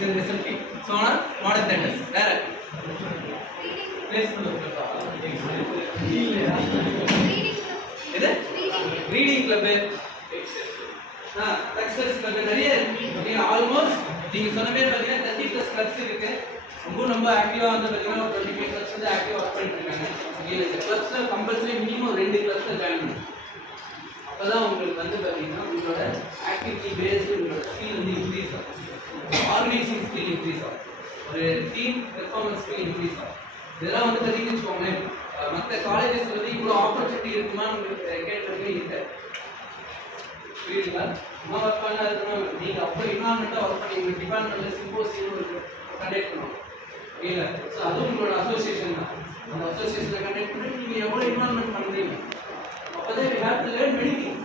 SMK. So on modern centers. Where? Place reading club, textiles club, almost நீங்க சொன்ன மாதிரி பாத்தீங்கன்னா 30+ clubs இருக்கு. ரொம்ப ஆக்டிவா வந்து பாத்தீங்கன்னா 25 clubs வந்து ஆக்டிவா ஒர்க் பண்ணிட்டு இருக்காங்க. இந்த clubsல கம்பல்சரி மினிமம் 2 clubsல ஜாயின் பண்ணணும். அப்பதான் உங்களுக்கு வந்து பாத்தீங்கன்னா உங்களோட ஆக்டிவிட்டி பேஸ்டு உங்களோட ஸ்கில் வந்து இன்க்ரீஸ் ஆகும். ஆர்கனைசிங் ஸ்கில் இன்க்ரீஸ் ஆகும். ஒரு டீம் பெர்ஃபார்மன்ஸ் ஸ்கில் இன்க்ரீஸ் ஆகும். இதெல்லாம் வந்து பாத்தீங்கன்னு வச்சுக்கோங்களேன், மற்ற காலேஜஸ் வந்து இவ்வளோ ஆப்பர்ச்சுனிட்டி இருக்குமான்னு உங்களுக்கு கேட்கறதுக்கு இல்லை. புரியுதுங்களா? சும்மா ஒர்க் பண்ணாதுன்னா நீங்கள் அப்போ இன்வால்மெண்ட்டாக ஒர்க் பண்ணி உங்கள் டிபார்ட்மெண்ட்டில் சிம்போசியம் கண்டக்ட் பண்ணுவோம். இல்லை, ஸோ அதுவும் உங்களோட அசோசியேஷன் தான். அந்த அசோசியேஷனை கண்டக்ட் பண்ணி நீங்கள் எவ்வளோ இன்வால்மெண்ட் பண்ணுறீங்க, அப்போ தான் we have to learn many things.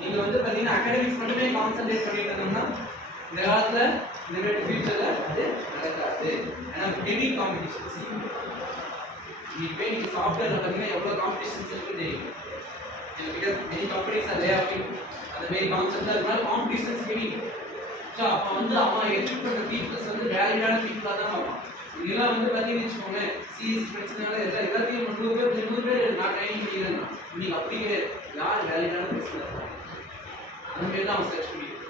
நீங்கள் வந்து பார்த்தீங்கன்னா அகாடமிக்ஸ் மட்டுமே கான்சன்ட்ரேட் பண்ணிட்டு இருந்தோம்னா இந்த காலத்தில் இனிமேல் ஃபியூச்சரில் அது நடக்காது. ஏன்னா ஹெவி காம்படிஷன்ஸ். இப்போ நீங்கள் சாஃப்ட்வேரில் பார்த்தீங்கன்னா எவ்வளோ காம்படிஷன்ஸ் இருக்குன்னு தெரியும். பிகாஸ் மெனி கம்பெனிஸ் ஆர் லே ஆஃபிங் அந்த மாரி கான்செப்டாக இருக்கனால காம்படிஷன்ஸ் ஹெவி. ஸோ அப்போ வந்து அவன் எக்ஸ்பெக்ட் பண்ணுற பீப்புள்ஸ் வந்து வேலிடான பீப்புளாக தான் பார்ப்பான். இதெல்லாம் வந்து பார்த்தீங்கன்னு வச்சுக்கோங்களேன், சிஎஸ் பிரச்சனைனால எல்லாத்தையும் 100 பேர் நான் ட்ரைனிங் பண்ணிக்கிறேன்னா நீங்கள் அப்படி கிடையாது. யார் வேலிடான பிரச்சனை இருப்பாங்க அந்த மாரி தான் அவன் சர்ச் பண்ணிடுவோம்.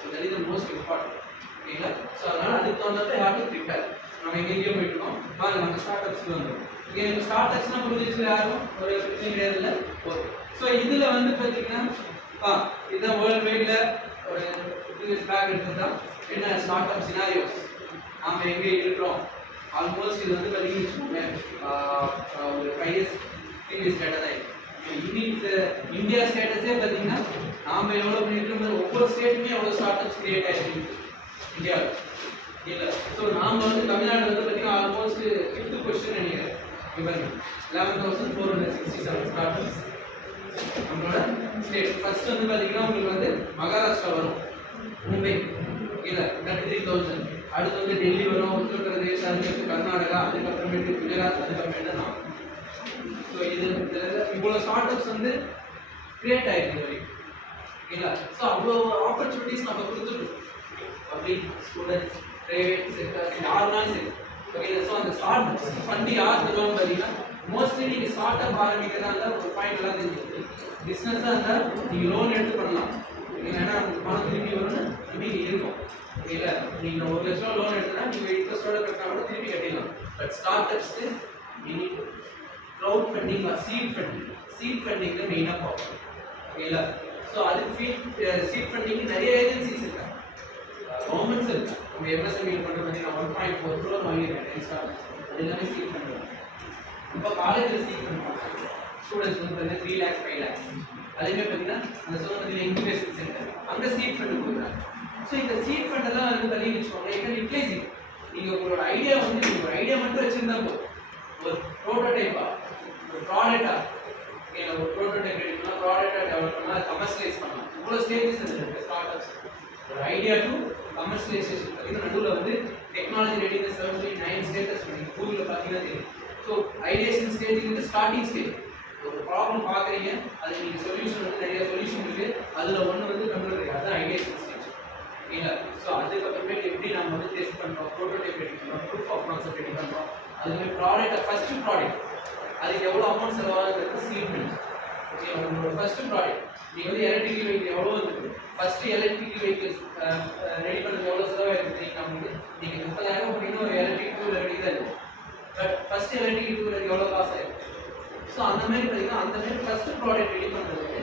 So that is the most important. ஓகேங்களா? ஸோ அதனால் அதுக்கு தகுந்தப்ப ஹேவ் டு ப்ரிப்பேர். நம்ம எங்கேயோ போயிட்டுருக்கோம் பாருங்க, நம்ம ஸ்டார்ட் அப்ஸ்க்கு வந்துடும். இங்கே ஸ்டார்ட் அப்ஸ்னால் புரிஞ்சிச்சு யாரும் ஒரு பிரச்சனை கிடையாது இல்லை. ஓகே, ஸோ இதில் வந்து பார்த்தீங்கன்னா இதுதான் வேர்ல்டு வைடில் ஒரு 2 years பேக் எடுத்துட்டா என்ன ஸ்டார்ட் அப் சினாரியோஸ் நாம் எங்கே இருக்கிறோம். ஆல்மோஸ்ட் இது வந்து பார்த்தீங்கன்னு வச்சுக்கோங்களேன் ஒரு 5 years ப்ரீவியஸ் டேட்டா தான். இன்னைக்கு இந்தியா ஸ்டேட்டஸே பார்த்தீங்கன்னா நாம் எவ்வளோ பண்ணியிருக்கோம், ஒவ்வொரு ஸ்டேட்டுமே எவ்வளோ ஸ்டார்ட் அப்ஸ் கிரியேட் ஆகிருக்கு இந்தியாவில் இல்லை. ஸோ நாம் வந்து தமிழ்நாடு வந்து பார்த்தீங்கன்னா ஆல்மோஸ்ட் 5th பொசிஷன் நினைக்கிறேன். இப்போ 11,467 ஸ்டார்ட் அப்ஸ் நம்மளோட ஸ்டேட். ஃபர்ஸ்ட் வந்து பார்த்தீங்கன்னா உங்களுக்கு வந்து மகாராஷ்டிரா வரும், மும்பை இல்லை 33,000. அடுத்து வந்து டெல்லி வரும், உத்தரப்பிரதேஷ், அதுக்கடுத்து கர்நாடகா, அதுக்கப்புறமேட்டு குஜராத், அதுக்கப்புறமேட்டு நான். ஸோ இது இவ்வளோ ஸ்டார்ட் அப்ஸ் வந்து கிரியேட் ஆகிருக்கு வரைக்கும். ஓகேங்களா? ஸோ அவ்வளோ ஆப்பர்ச்சுனிட்டிஸ் நம்ம கொடுத்துருக்கோம். பப்ளிக், ஸ்டூடெண்ட்ஸ், ப்ரைவேட் செக்டர், யாருனாலும் சரி. ஓகே, ஸோ அந்த ஸ்டார்ட் அப்ஸ் ஃபண்டு யார் தருவான்னு பார்த்தீங்கன்னா மோஸ்ட்லி நீங்கள் ஸ்டார்ட் அப் ஆரம்பிக்கிறதா இருந்தால் ஒரு பாயிண்ட் எல்லாம் தெரிஞ்சுது. பிஸ்னஸாக இருந்தால் நீங்கள் லோன் எடுத்து பண்ணலாம். ஏன்னா பணம் திருப்பி வரும்னு நம்பிக்கை இருக்கும். ஓகேங்களா? நீங்கள் 1 லட்சம் லோன் எடுத்துனா நீங்கள் இன்ட்ரெஸ்டோட கட்டினா கூட திருப்பி கட்டிடலாம். பட் ஸ்டார்ட் அப்ஸ்க்கு நீங்கள் crowd funding or seed funding. Seed funding தான் மெயினாக பார்ப்போம். ஓகேங்களா? ஸோ அதுக்கு சீட் ஃபண்டிங் நிறைய ஏஜென்சிஸ் இருக்காங்க, கவர்மெண்ட்ஸ் இருக்கு. நம்ம எம்எஸ்எம்இ பண்ணுற பார்த்தீங்கன்னா 1.4 crore வாங்கியிருக்கேன் ஸ்டார்ட் அப்ஸ். அது எல்லாமே சீட் ஃபண்ட். இப்போ காலேஜில் சீட் பண்ணுவாங்க ஸ்டூடெண்ட்ஸ் வந்து பார்த்தீங்கன்னா 3 lakhs 5 lakhs. அதேமாதிரி பார்த்தீங்கன்னா அந்த சொன்னதில் இன்குபேஷன் சென்டர் அங்கே சீட் ஃபண்டு கொடுக்குறாங்க. ஸோ இந்த சீட் ஃபண்டெல்லாம் வந்து பார்த்தீங்கன்னு வச்சுக்கோங்க, எங்கே ரிப்ளேசிங். நீங்கள் உங்களோட ஐடியா வந்து நீங்கள் ஒரு ஐடியா மட்டும் வச்சுருந்தா போதும். ஒரு ப்ரோட்டோடைப்பாக ஒரு ப்ராடக்டாக ஒரு ப்ரோட்டோடைப் எடுக்கலாம், ப்ராடக்டாக டெவலப் பண்ணலாம், அதை கமர்ஷியலைஸ் பண்ணலாம். இவ்வளோ ஸ்டேஜஸ் இருக்குது ஸ்டார்ட் அப்ஸ். ஒரு ஐடியா டு கமர்ஷியலைசேஷன் பார்த்தீங்கன்னா நடுவில் வந்து டெக்னாலஜி ரெடினஸ் சொல்லி 9 ஸ்டேட்டஸ் நீங்கள் கூகுளில் பார்த்தீங்கன்னா தெரியும். ஸோ ஐடியேஷன் ஸ்டேஜ் வந்து ஸ்டார்டிங் ஸ்டேஜ். ஒரு ப்ராப்ளம் பார்க்குறீங்க, அதுக்கு நீங்கள் சொல்யூஷன் வந்து நிறைய சொல்யூஷன் இருக்குது. அதில் ஒன்று வந்து கம்ப்யூட்டர், அதுதான் ஐடியேஷன் ஸ்டேஜ். ஓகேங்களா? ஸோ அதுக்கப்புறமேட்டு எப்படி நம்ம வந்து டெஸ்ட் பண்ணுறோம், ப்ரோட்டோடைப் ரெடி பண்ணுறோம், ப்ரூஃப் ஆஃப் கான்செப்ட் ரெடி பண்ணுறோம். அதுமாதிரி ப்ராடக்ட் ஃபஸ்ட்டு ப்ராடக்ட் அதுக்கு எவ்வளோ அமௌண்ட் செலவாகுது சீட் பண்ணி. ஓகே, உங்களோட ஃபஸ்ட்டு ப்ராடக்ட் நீங்கள் வந்து எலக்ட்ரிக்கல் வெஹிக்கிள் எவ்வளோ இருக்குது, ஃபஸ்ட்டு எலக்ட்ரிக்கல் வெஹிக்கிள்ஸ் ரெடி பண்ணுறது எவ்வளோ செலவாகிருக்கு தெரியுங்களா உங்களுக்கு? நீங்கள் 30,000 பண்ணிங்கன்னா ஒரு எலக்ட்ரிக் டூ வீலர் ரெடி தான் இருக்குது. பட் ஃபஸ்ட்டு எலக்ட்ரிக் டூ வீலருக்கு எவ்வளோ காசு ஆகிடும். ஸோ அந்த மாதிரி பார்த்தீங்கன்னா அந்த மாதிரி ஃபஸ்ட்டு ப்ராடக்ட் ரெடி பண்ணுறதுக்கு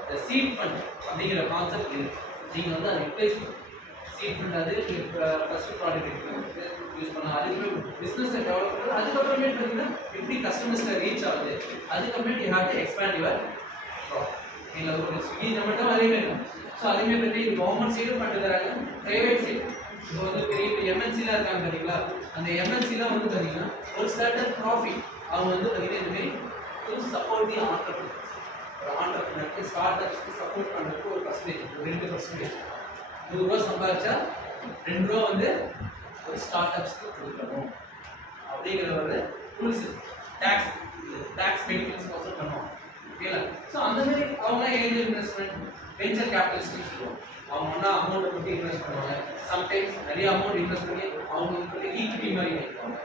இந்த சீட் ஃபண்ட் அப்படிங்கிற கான்செப்ட் இருக்குது. நீங்கள் வந்து அதை ரிப்ளேஸ் பண்ணுங்க. சீட் ஃபண்ட் அது நீங்கள் ஃபஸ்ட்டு ப்ராடக்ட் யூஸ் பண்ணலாம். அதுக்கு பிஸ்னஸை டெவலப் பண்ணுறது. அதுக்கப்புறமேட்டு பார்த்தீங்கன்னா எப்படி கஸ்டமர்ஸில் ரீச் ஆகுது, அதுக்கப்புறமேட்டு you have to expand your product. நீங்கள் ஒரு ஸ்விக்கி ஜொமேட்டோ அதே மாதிரி தான். ஸோ அதேமாதிரி பற்றி கவர்மெண்ட் சைடும் ஃபண்டு தராங்க, ப்ரைவேட் சைடு. இப்போ வந்து பெரிய எம்என்சிலாம் இருக்காங்க பார்த்தீங்களா, அந்த எம்என்சிலாம் வந்து பார்த்தீங்கன்னா ஒரு சர்டன் ப்ராஃபிட் அவங்க வந்து பார்த்தீங்கன்னா இதுமாரி டு சப்போர்ட் தி ஆண்டர்பிரினர்ஸ். ஒரு ஆண்டர்பிரினருக்கு ஸ்டார்ட் அப்ஸ்க்கு சப்போர்ட் பண்ணுறதுக்கு ஒரு பர்சன்டேஜ், 2%. 100 ரூபா சம்பாதிச்சா 2 ரூபா வந்து ஒரு ஸ்டார்ட் அப்ஸ்க்கு கொடுக்கணும் அப்படிங்கிற ஒரு ரூல்ஸ். டேக்ஸ் பெனிஃபிட்ஸ் கோசம் பண்ணுவோம். ஓகேங்களா? ஸோ அந்த மாதிரி அவங்க angel investment, venture capital schemes சொல்லுவோம். அவங்க ஒன்றா அமௌண்ட்டை பற்றி இன்வெஸ்ட் பண்ணுவாங்க. சம்டைம்ஸ் நிறைய அமௌண்ட் இன்வெஸ்ட் பண்ணி அவங்க வந்து ஈக்விட்டி மாதிரி வாங்கிக்குவாங்க.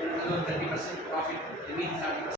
ஒரு 30% ப்ராஃபிட் மீதி 70%